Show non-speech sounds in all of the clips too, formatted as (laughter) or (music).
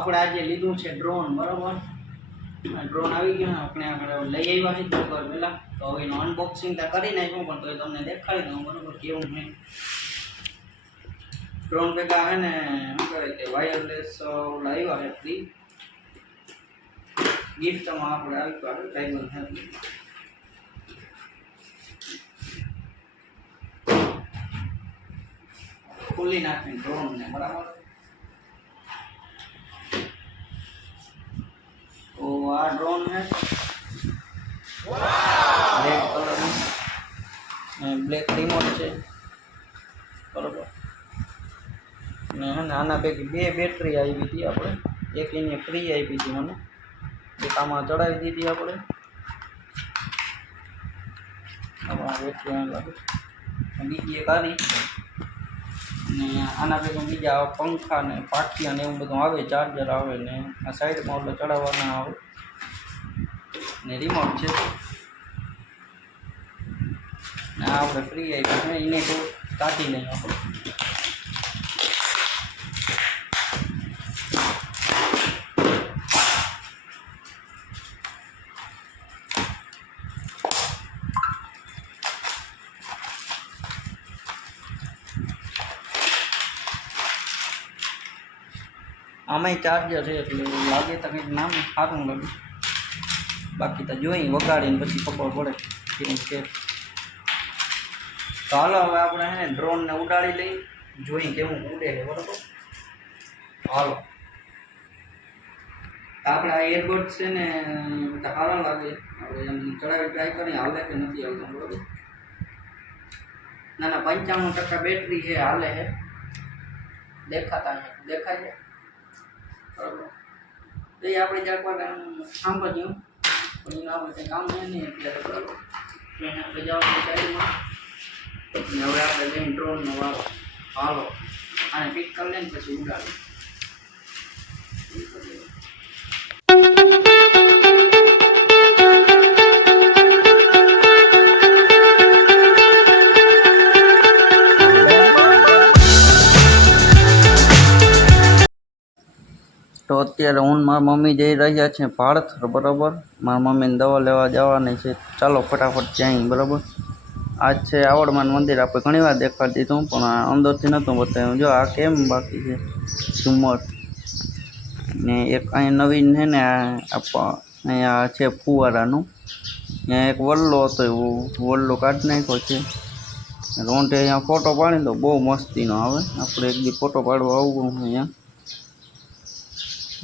આપણે આજે લીધું છે ડ્રોન બરાબર? ડ્રોન આવી ગયું આપણે આગળ લઈ આવ્યા છે થોડીક પહેલાં. તો હવે એનું અનબોક્સિંગ તો કરી નાખ્યું, પણ તો તમને દેખાડી દઉં, બરાબર? કેવું છે? ડ્રોન ભેગા આવે ને, શું કહેવાય કે વાયરલેસ આવ્યા છે ફ્રી ગિફ્ટમાં આપણે આવી ગયું આપણે ટાઈગર છે. ખોલી નાખીને ડ્રોનને બરાબર? ડ્રોન ને. રેડ કલરનું અને બ્લેક રિમોટ છે. બરાબર. ને હે ને આના પૈકી બે બેટરી આવી હતી આપણે. એક એની ફ્રી આવી હતી મને એક આમાં ચડાવી દીધી આપણે. આમાં બેટરી લાગે બીજી એક આવી. ને આના ભેગું બીજા પંખા ને પાટિયા ને એવું બધું આવે ચાર્જર આવે ને આ સાઈડમાં એટલે ચડાવવાના આવે. ને રિમોટ છે. ને આપણે ફ્રી આવી એને તો કાઢી લઈએ આપણે. આમાંય ચાર્જર છે એટલે લાગે તો કંઈક નામ સારું લાગે. બાકી તો જોઈ વગાડીને પછી ખબર પડે છે. તો હાલો હવે આપણે હે ડ્રોનને ઉડાડી લઈ. જોઈ કેવું ઉડે છે, બરાબર? હાલો. આપણે આ એરબડ છે ને સારા લાગે. આપણે એમ ચડાવી ટ્રાય કરી, હાલે કે નથી હાલતો, બરાબર? ના ના, પંચાણું ટકા બેટરી છે, હાલે છે. દેખાતા દેખાય છે? તો એ આપણે વાર સાંભળ્યું. પણ એનું આપણે કામ નહીં અત્યારે બરાબર એને આપણે હવે આપણે લઈને ડ્રોનનો વાળો હાલો આને પિક કરી લઈને પછી ઉડાડી તો અત્યારે હું મારા મમ્મી જઈ રહ્યા છે ભારત, બરાબર? મારા મમ્મીને દવા લેવા જવાની છે. ચાલો ફટાફટ જાય બરાબર? આજ છે આવડમાન મંદિર, આપણે ઘણી વાર દેખાડી દીધું, પણ આ અંદરથી નહોતું બતાવ્યું. જો, આ કેમ બાકી છે? ઝુમર ને એક અહીં નવીન છે ને, આ અહીંયા છે ફુવારાનું. અહીંયા એક વલ્લો હતો એવું વલ્લો કાઢી નાખ્યો છે. રોંટે અહીંયા ફોટો પાડી તો બહુ મસ્તીનો આવે. આપણે એક બી ફોટો પાડવા આવવું અહીંયા.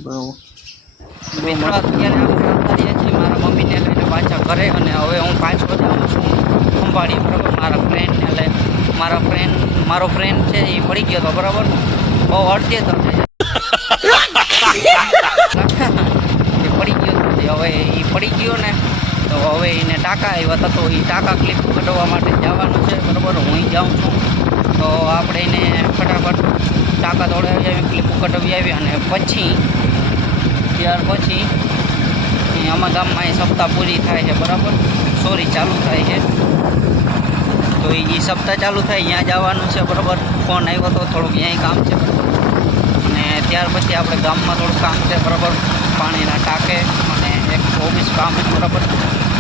બરાબર. અત્યારે આપણે છીએ. મારા મમ્મીને લઈને પાછા ઘરે અને હવે હું પાછો જાઉં છું મારા ફ્રેન્ડને લઈને મારા ફ્રેન્ડ મારો ફ્રેન્ડ છે એ પડી ગયો હતો બરાબર? બહુ અડધે તો પડી ગયો હવે એ પડી ગયો ને, તો હવે એને ટાંકા આવ્યા હતા તો એ ટાંકા ક્લિપ કઢાવવા માટે જવાનું છે, બરાબર? હું જાઉં છું. તો આપણે એને ફટાફટ ટાંકા દોડાવી આવી ક્લિપ કઢાવી આવી અને પછી, ત્યાર પછી અમારા ગામમાં એ સપ્તાહ પૂરી થાય છે, બરાબર? સોરી ચાલુ થાય છે. તો એ સપ્તાહ ચાલુ થાય ત્યાં જવાનું છે, બરાબર? ફોન આવ્યો તો થોડુંક ત્યાંય કામ છે અને ત્યાર પછી આપણે ગામમાં થોડુંક કામ છે, બરાબર? પાણીના ટાંકે અને એક ઓફિસ કામ છે, બરાબર?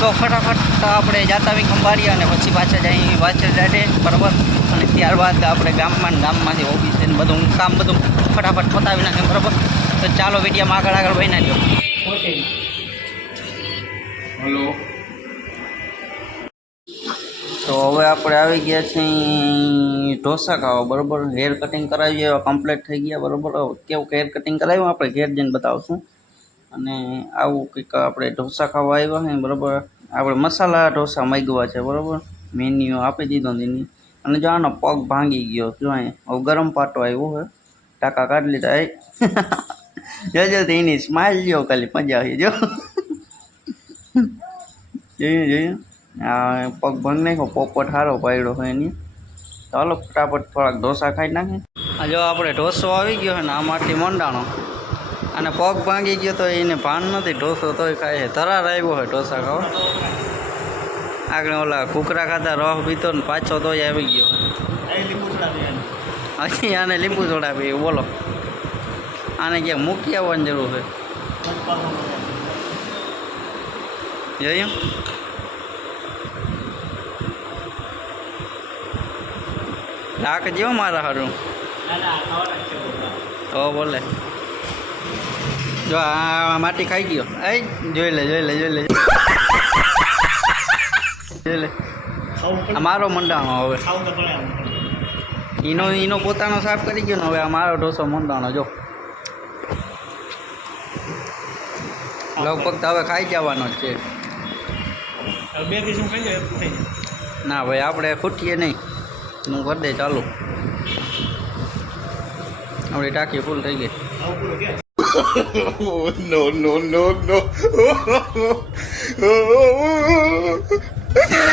તો ફટાફટ આપણે જાતા આવી ખંભાળીએ અને પછી પાછા જઈ પાછળ જાડે બરાબર અને ત્યારબાદ આપણે ગામમાં ગામમાંથી છે ને બધું કામ બધું ફટાફટ પતાવી નાખે બરાબર? તો ચાલો વિડીયામાં આગળ આગળ બની નાખ્યો હલો. તો હવે આપણે આવી ગયા છીએ ઢોસા ખાવા બરાબર? હેર કટિંગ કરાવી એવા કમ્પ્લીટ થઈ ગયા બરાબર? કેવું હેર કટિંગ કરાવ્યું? આપણે ઘેર જઈને બતાવશું. અને આવું કંઈક આપણે ઢોસા ખાવા આવ્યા છે બરાબર? આપણે મસાલા ઢોસા માગવા છે, બરાબર? મેન્યુ આપી દીધો તેની અને જો આનો પગ ભાંગી ગયો, જો હવે ગરમ પાટો આવ્યો હોય ટાકા કાઢી લીધા જો જો એની સ્માઇલ જો, ખાલી મજા આવી, જો. જોઈએ જોઈએ આ પગ ભંગ નાખ્યો, પોપટ સારો પાડ્યો હોય એની. ચાલો ફટાફટ થોડાક ઢોસા ખાઈ નાખે. જો, આપણે ઢોસો આવી ગયો છે ને આ આટલી મંડાણો. અને પગ ભાંગી ગયો તો એને ભાન નથી ઢોસો તોય ખાય છે. તરાર આવ્યો હોય ઢોસા ખાવા. આગળ ઓલા કુકરા ખાતા રસ પીતો ને પાછો તોય આવી ગયો. હજી આને લીંબુ ચોડાવી બોલો. આને ક્યાંક મૂકી આવવાની જરૂર છે. જોયું રાખજો મારા હારું. તો બોલે. જો, આ માટી ખાઈ ગયો. એ જોઈ લે જોઈ લે જોઈ લે. જોઈ લે. આ મારો મંડાણો હવે. ઈનો ઈનો પોતાનો સાફ કરી ગયો ને હવે આ મારો ઢોસો મંડાણો, જો. લગભગ તો હવે ખાઈ જવાનો છે. ના ભાઈ, આપણે ખૂટીએ નહીં. હું કરી દે ચાલુ. આપણી ટાંકી ફૂલ થઈ ગઈ. (laughs) no, no, no, no. (laughs) (laughs)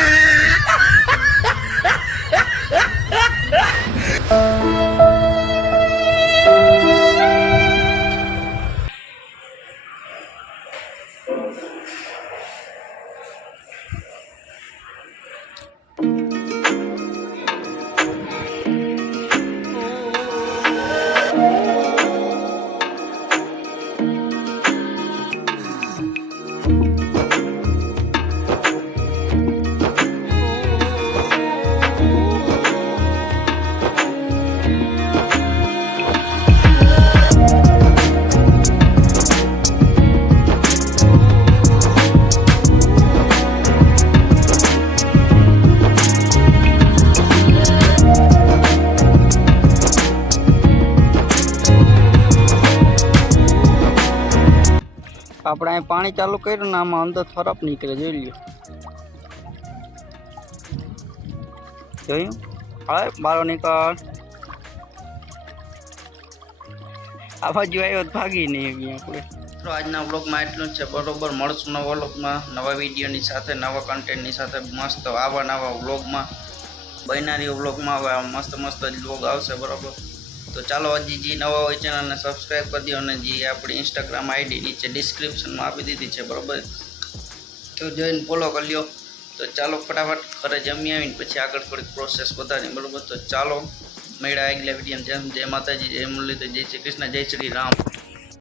અહીં પાણી ચાલુ કર્યું ને આમાં અંદર થરપ નીકળે, જોઈ લ્યો. જોયું? હવે બારો નીકળ આ બાજુ આવ્યો ભાગી નહીં ગયા આપણે આજના વ્લોગમાં એટલું જ છે. બરોબર, મળશું નવા વ્લોગમાં, નવા વિડીયોની સાથે, નવા કન્ટેન્ટની સાથે. મસ્ત આવા નવા વ્લોગમાં બનારી વ્લોગમાં. હવે મસ્ત મસ્ત વ્લોગ આવશે, બરોબર? તો ચાલો હજી જે નવા હોય ચેનલને સબસ્ક્રાઈબ કરી દો અને જે આપણી ઇન્સ્ટાગ્રામ આઈડી નીચે ડિસ્ક્રિપ્શનમાં આપી દીધી છે, બરાબર? તો જોઈને ફોલો કરી લ્યો. તો ચાલો ફટાફટ ઘરે જમી આવીને પછી આગળ થોડીક પ્રોસેસ વધારી બરાબર? તો ચાલો, મળ્યા આગલા વીડિયો જેમ જય માતાજી, જય મુરલી જય શ્રી કૃષ્ણ, જય શ્રી રામ.